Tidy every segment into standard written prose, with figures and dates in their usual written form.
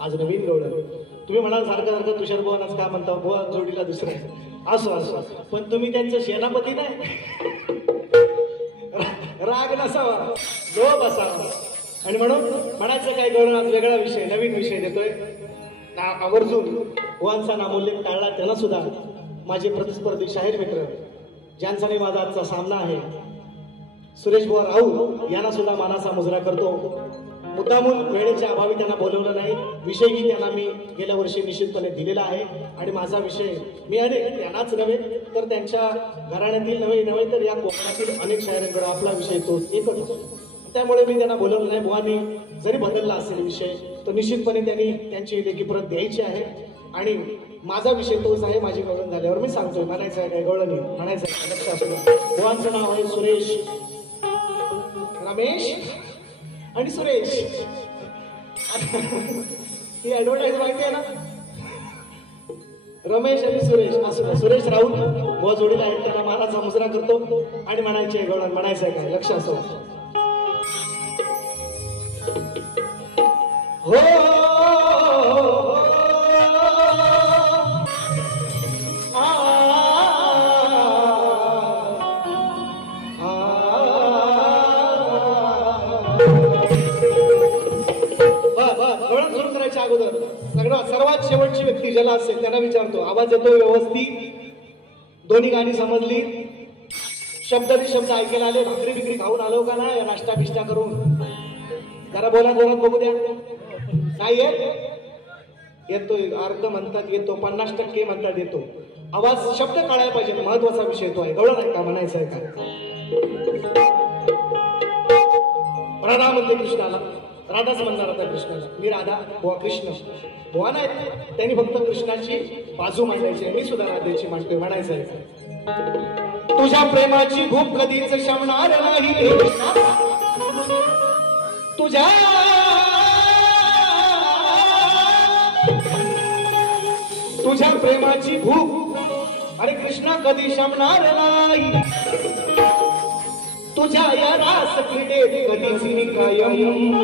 आज नवीन गवळण तुम्ही म्हणाल सारखं सारखं तुषार बुवाच का म्हणता बुवा जोडीला दुसरं आहे असो असो पण तुम्ही त्यांचं सेनापती नाही राग नसावा लोभ असावा आणि म्हणून म्हणायचं काय गवळण आज वेगळा विषय नवीन विषय देतोय आवर्जून बुवांचा नामोल्लेख टाळला त्याला सुद्धा माझे प्रतिस्पर्धी शाहीर मित्र ज्यांचा माझा आजचा सामना आहे सुरेश बुवा राऊत यांना सुद्धा मानाचा मुजरा करतो मुद्दामून वेळेच्या अभावी त्यांना बोलवलं नाही विषयही त्यांना मी गेल्या वर्षी निश्चितपणे दिलेला आहे आणि माझा विषय मी अनेक त्यांनाच नव्हे तर त्यांच्या घराण्यातील नव्हे तर या कोकणातील अनेक शायरांकडे आपला विषय तो एकच त्यामुळे मी त्यांना बोलवलं नाही बुवांनी जरी बदलला असेल विषय तो निश्चितपणे त्यांनी त्यांची लेखी परत द्यायची आहे आणि माझा विषय तोच आहे माझी गवळण झाल्यावर मी सांगतोय म्हणायचं आहे काय गवळणी म्हणायचं आहे लक्षात असू बुवांचं नाव आहे सुरेश रमेश आणि सुरेश ही ऍडव्हर्टाईज माहिती आहे ना रमेश आणि सुरेश असं सुरेश राऊत बुवा जोडीला आहेत त्यांना मानाचा मुजरा करतो आणि म्हणायचे गवळण म्हणायचं आहे काय लक्ष असो हो अगोदर सर्वात शेवटची व्यक्ती ज्याला असेल त्यांना विचारतो आवाज येतो व्यवस्थित दोन्ही गाणी समजली शब्द ऐकायला आले भाकरी बिकरी खाऊन आलो का नाही नाश्ता बिष्टा करून जरा बोला बघू द्या नाही येतोय अर्ध म्हणतात येतो 50% म्हणतात येतो आवाज शब्द कळायला पाहिजे महत्वाचा विषय तो आहे गवळण आहे का म्हणायचं आहे का राधा म्हणते कृष्णाला राधाच म्हणणार होता कृष्णाला मी राधा बुवा कृष्ण बुवा नाही त्यांनी फक्त कृष्णाची बाजू मांडायची मी सुद्धा राधेची मांडतोय म्हणायचं आहे तुझ्या प्रेमाची भूक कधीच शमणार नाही तुझ्या प्रेमाची भूक अरे कृष्णा कधी शमणार नाही तुझ्या या रास क्रीडेत कधीच मी कायम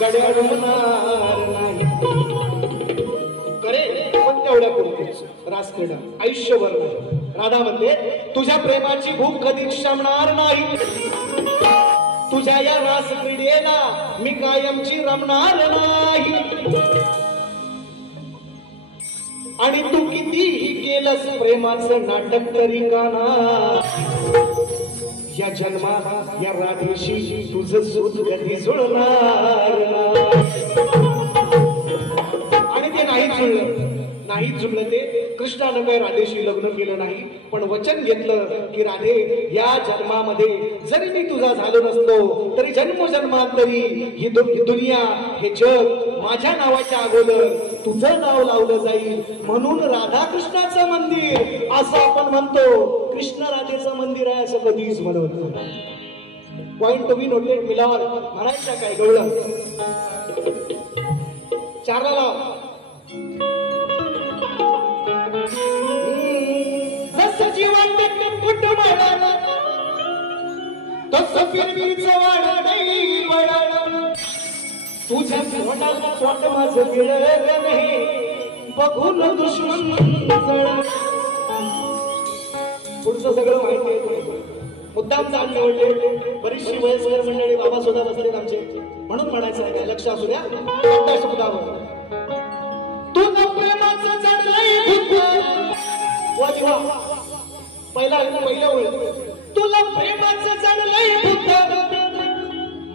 गडगडणार नाही करे पण तेवढ्या पुरतेच रास क्रीडा आयुष्यभर राधा म्हणते तुझ्या प्रेमाची भूक कधीच शमणार नाही तुझ्या या रास क्रीडेला मी कायमची रमणार नाही आणि तू कितीही केलंस प्रेमाचं नाटक तरी काना या जन्मा या राधेशी तुझं सूत कधी जुळणार आणि ते नाही जुळलं नाही जुळलं ते. कृष्णानं काय राधेशी लग्न केलं नाही, पण वचन घेतलं की राधे, या जन्मामध्ये जरी मी तुझा झालो नसलो तरी जन्मोजन्मांतरी ही दुनिया, हे जग माझ्या नावाच्या अगोदर तुझं नाव लावलं जाईल. म्हणून राधा कृष्णाचं मंदिर असं आपण म्हणतो, कृष्ण राधेचं मंदिर आहे असं कधीच म्हणत नाही. Point to be noted. मिलावर म्हणायचं काय गवळण चारला लाव. जसं जीवन कुटुंबाला तसं फिरवीचं वाढ नाही वळण, तुझ्या तोंडाला तोंड माझं मिळत नाही, बघून दुश्मन जळ. पुढचं सगळं माहिती आहे. मुद्दाम जाण निवडले. बरीचशी वयस्कर मंडळी बाबा सुद्धा बसलेत आमचे, म्हणून म्हणायचं आहे काय, लक्ष असू द्या. शब्दावर तुझं प्रेमाचं जडलंय पहिला ओळख. तुला प्रेमाचं जडलंय भूत,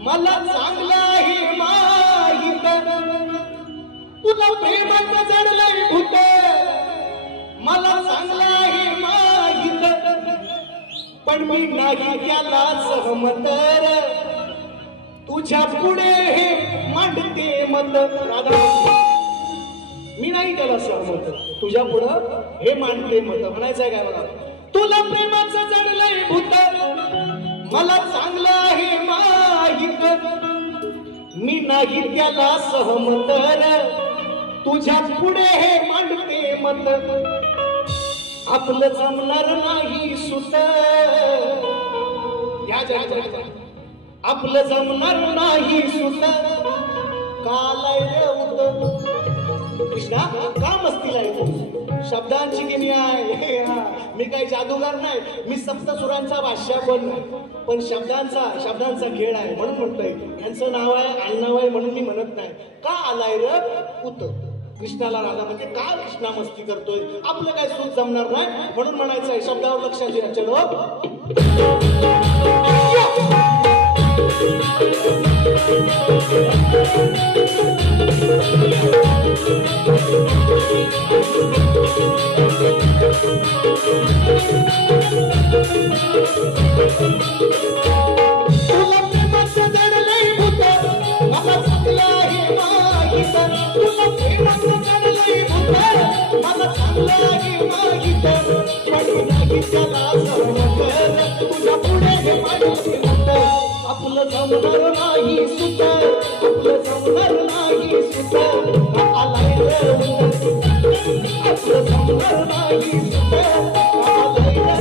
मला चांगलं आहे माहित. तुला प्रेमाचं जडलंय भूत, मला चांगलं आहे माहित, पण मी नाही त्याला सहमत. तुझ्या पुढे हे मांडते मत. राधा, मी नाही त्याला सहमत, तुझ्या पुढं हे मांडते मत. म्हणायचंय काय मला, तुला प्रेमाचं जडलंय भूत, मला चांगलं आहे माहित, मी नाही त्याला सहमत. तुझ्या पुढे हे मांडते मत. आपलं जमणार नाही सुत, आपलं जमणार नाही सुत, कालाय उत. कृष्णा का मस्तीला येतो? शब्दांची किमया आहे. मी काही जादूगार नाही, मी सप्तसुरांचा बादशाह पण नाही, पण शब्दांचा खेळ आहे. म्हणून म्हणतोय, यांचं नाव आहे आडनाव आहे म्हणून मी म्हणत नाही. का आलाय र उत? कृष्णाला राधा म्हणजे का कृष्णा मस्ती करतोय, आपलं काय सूत जमणार नाही म्हणून म्हणायचं आहे. शब्दावर लक्ष द्या. चलो तुला प्रेमाचं जडलंय भूत, मला चांगलं आहे माहित. तुला प्रेमाचं जडलंय भूत, मला चांगलं आहे माहित, पण नाही त्याला सहमत. तुझ्या पुढे हे मांडते मत. आपलं जमणार नाही सुत, आपलं जमणार नाही सुत, आलाय रे. आपलं जमणार नाही सुत, आलाय रे.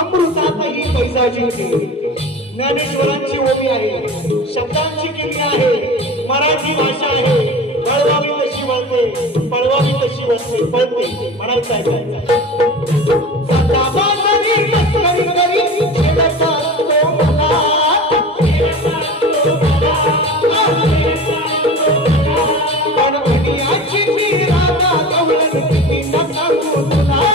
अमृतातही पैसा जिंकली. ज्ञानेश्वरांची ओवी आहे, शब्दांची किमया आहे, मराठी भाषा आहे. वळवावी तशी वळते, पळवावी तशी वळते पळते. म्हणायचं आहे काय, सदा बाजारी करी करी शेवटचा तो मला. पण दुनियाची मी राधा गवळण किती नका तुला.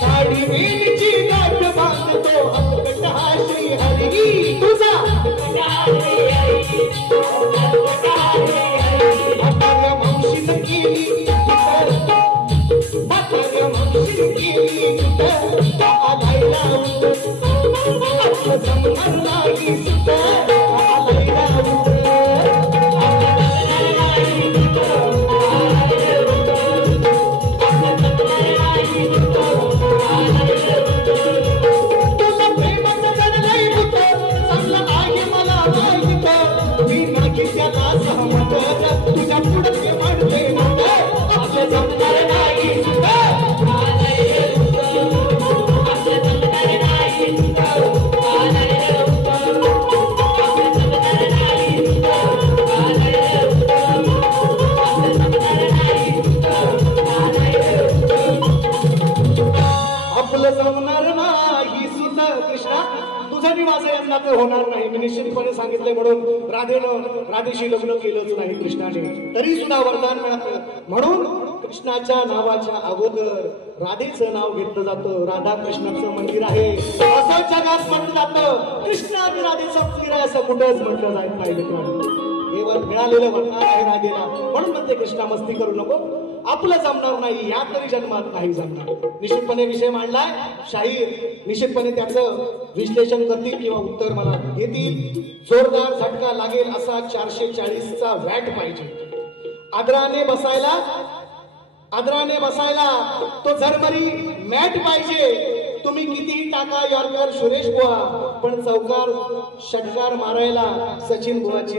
साडी वेलीची गाठ बांधतो अपघट हा श्री हरी. तुझा होणार नाही. मी निश्चितपणे सांगितलंय म्हणून राधेशी लग्न केलंच नाही कृष्णाने, तरी सुद्धा वरदान मिळालं. म्हणून कृष्णाच्या नावाच्या अगोदर राधेचं नाव घेतलं जातं. राधा कृष्णाचं मंदिर आहे असं जगात म्हटलं जातं. कृष्ण आणि राधेचं मंदिर आहे असं कुठंच म्हटलं जात नाही मित्रांनो. हे मिळालेलं वरदान आहे राधेला. म्हणून म्हणते कृष्णा मस्ती करू नको, आपलं जमणार नाही, या तरी जन्मात नाही जमणार. निश्चितपणे विषय मांडलाय शाहीर, निश्चितपणे त्याचं विश्लेषण करतील किंवा उत्तर मला देतील. जोरदार झटका लागेल असा 440चा वॅट पाहिजे. आदराने बसायला तो झरमरी मॅट पाहिजे. तुम्ही कितीही टाका यॉर्कर सुरेश बुवा, पण चौकार षटकार मारायला सचिन बुवाची